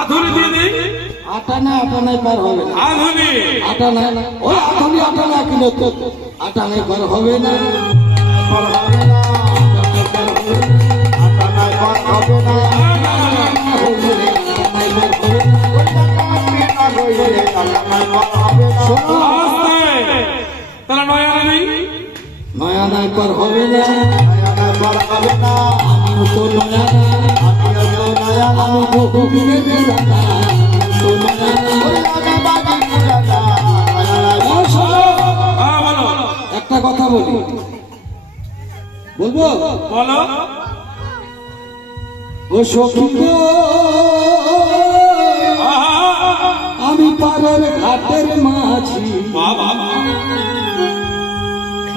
আধুনি দিয়ে দিই। আটা নাই পার হবে না। আধুনি আটা নাই, ওই আটা না কিলো তো আটা নাই পার হবে না। পার হবে না, আটা নাই পার হবে না। তাহলে নয়া নেই, নয়া নাই পার হবে না। আমি তো নয়া, আমি বহু একটা কথা বলি, বলবো? বলো। ও সখী গো, আমি পারের ঘাটের মাঝি,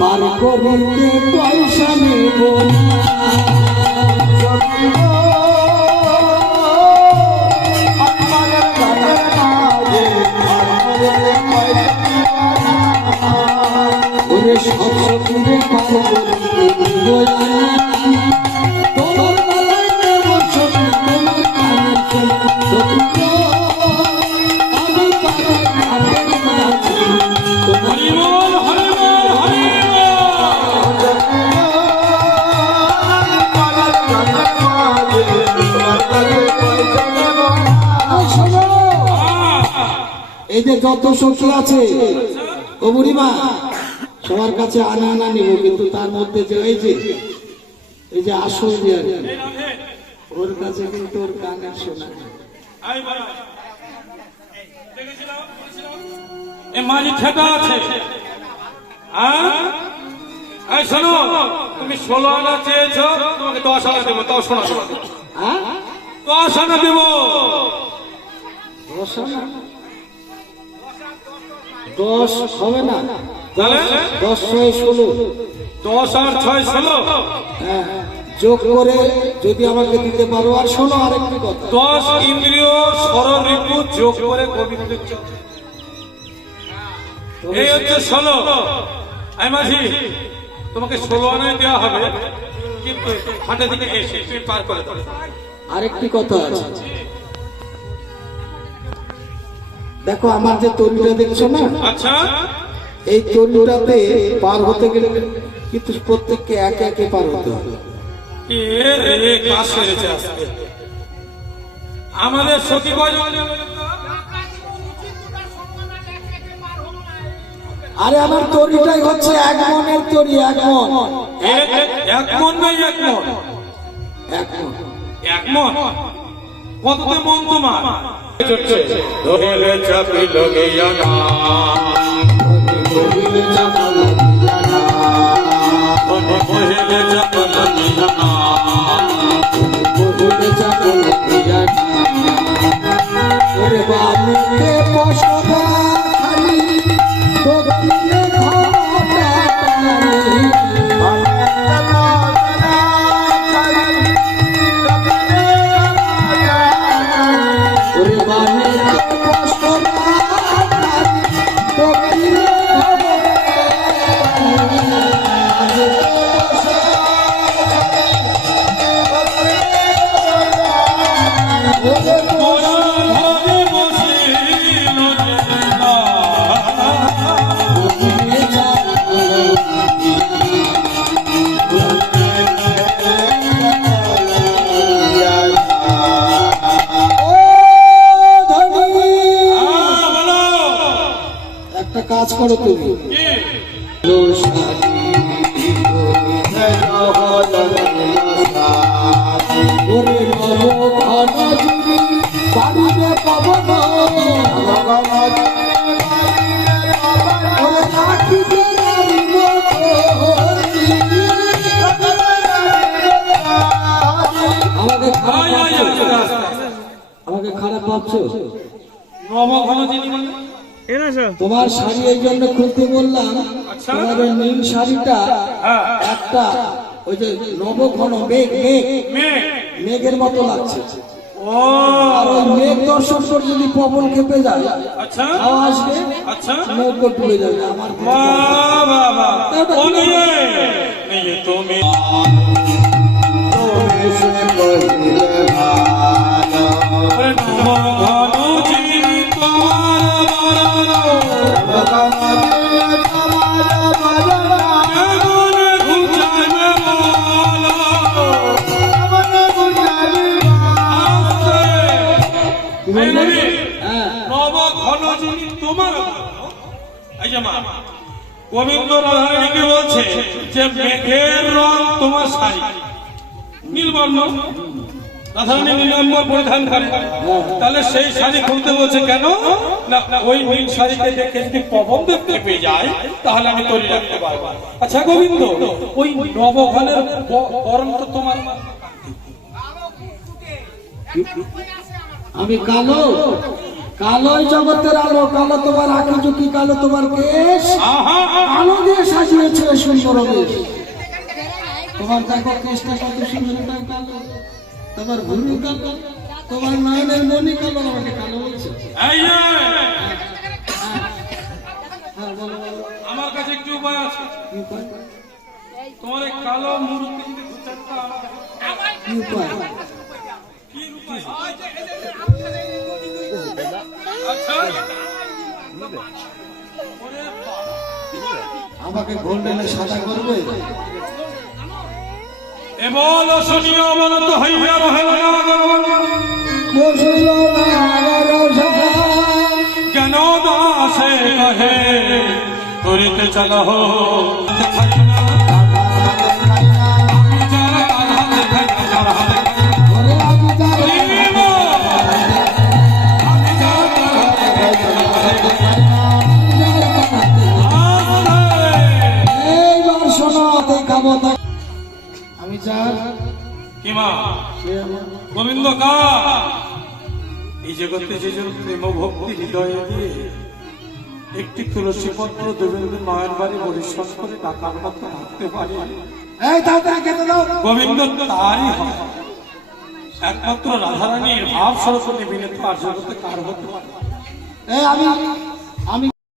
পার করিতে পয়সা নেব না। সখী গো, আমি পারের ঘাটের মাঝি, পার করিতে পয়সা নেব না। ওরে সব সখীরে পার করিতে নেব না। তোমার গলায় নেব সখী, তোমার কানে সখী গো, আমি পারের ঘাটের মাঝি, হরিবল হরিবল হরিবল। এই যে যত সখী আছে ও বুড়িমা, সবার কাছে আনা নিব, কিন্তু তার মধ্যে যে এই যে আসল যে ওর কাছে কিন্তু ওর গানের শোনা মাঝি ঠেকা আছে। শোনো, তুমি 16 আনা চেয়েছো, তোমাকে 10 আনা দেবো, তাও শোনা দেবো। 10 আনা দেবো। 10 হবে না, তাহলে 10 6 16। 10 আর 6 16। হ্যাঁ, যোগ করে যদি আমাকে দিতে পারো। আর শোনো আরেকটি কথা, 10 ইন্দ্রিয় স্মরণ ঋতু যোগ করে কবিত্ব, এই হচ্ছে 16। আমি মাঝি, তোমাকে 16 আনায় দেওয়া হবে, কিন্তু হাটে দিকে এসে তুমি পার করে দাও। আরেকটি কথা আছে, দেখো আমার যে তরুণটা দেখছো না, আচ্ছা, এই তরুণটাতে পার হতে গেলে কিন্তু প্রত্যেককে একে একে পার হতে হবে। কাজ সেরেছে আজকে আমাদের সতী কয়জন? আরে আমার তরিটাই হচ্ছে 1 মনের তরি, 1 মন। 1 মন নাই, 1 মন। 1 মন, 1 মন কততে মন তোমার? ধরে চাপিল গিয়া না, বহিলে চাপাল দিয়া না, বহিলে চাপিল গিয়া না, বহিলে চাপাল দিয়া না। ওরে বামিতে পশরা খালি, দক্ষিণে ঘটা টানি। ওরে বামিতে পশরা খালি, দক্ষিণে ঘটা একটা কাজ করো তুমি, ওরে নব ঘন জুড়ি বাড়িবে পবন, ওরে রাখিবে রাখিব ধরি। আমাকে খারাপ ভাবছো? নবঘন যিনি মানে? তোমার শাড়ি এই জন্য খুলতে বললাম, তোমাদের নীল শাড়িটা একটা ওই যে নবঘন মেঘের মতো লাগছে। আর ওই মেঘ দর্শন করে যদি পবন খেপে যায়, হাওয়া আসবে, মেঘ ডুবে যাবে। আমার তুমি বললেন? নবী, হ্যাঁ নব ঘন যিনি তোমার এই যে মা গোবিন্দ রাধারানীকে বলছে যে মেঘের রং তোমার শাড়ি নীলবর্ণ, রাধারানী নীলাম্বর পরিধান করে, তাহলে সেই শাড়ি খুলতে বলছে কেন না ওই নীল শাড়িকে দেখে যদি পবন দেখতে পেয়ে যায় তাহলে আমি তৈরি রাখতে পারবো। আচ্ছা গোবিন্দ, ওই নবঘনের বরণ তো তোমার আমি কালো, কালোই জগতের আলো, কালো তোমার আঁকি ঝুঁকি, কালো তোমার কেশ, কালো দিয়ে সাজিয়েছে সুন্দর বেশ। তোমার দেখো কেশটা কত সুন্দর, কালো, তোমার ভুরু কালো, তোমার নয়নের মনি কালো, আমাকে কালো বলছে। এই যে, হ্যাঁ বলো বলো, আমার কাছে একটু উপায় আছে। কি উপায়? তোমার এই কালো মুরুব্বি যদি ঘুচাতে আমার কাছে- কি উপায়? কি উপায়? আচ্ছা ওরে বাবা। আমাকে গোল্ডেনে সাদা করবে? এ বল শুনিও বলত হইয়া রহেল না বসিল না আমার সখা, কেন দাসে কহে করিতে চলো ওরে আমি যাই এইবার শোনো, দেখাবো তাকে। আমি চার সে আমার গোবিন্দ কা এই জগতে যে জন প্রেম ভক্তি হৃদয়ে দিয়ে একটি তুলসী পত্র দেবেন্দ্র নয়ন বাড়ি পরিশ্রম করে টাকার কথা রাখতে পারে, এই দাও দাও খেতে দাও। গোবিন্দ তারই হয়। একমাত্র রাধারানীর ভাব সরস্বতী বিনে তো আর জগতে কার হতে পারে। এই আমি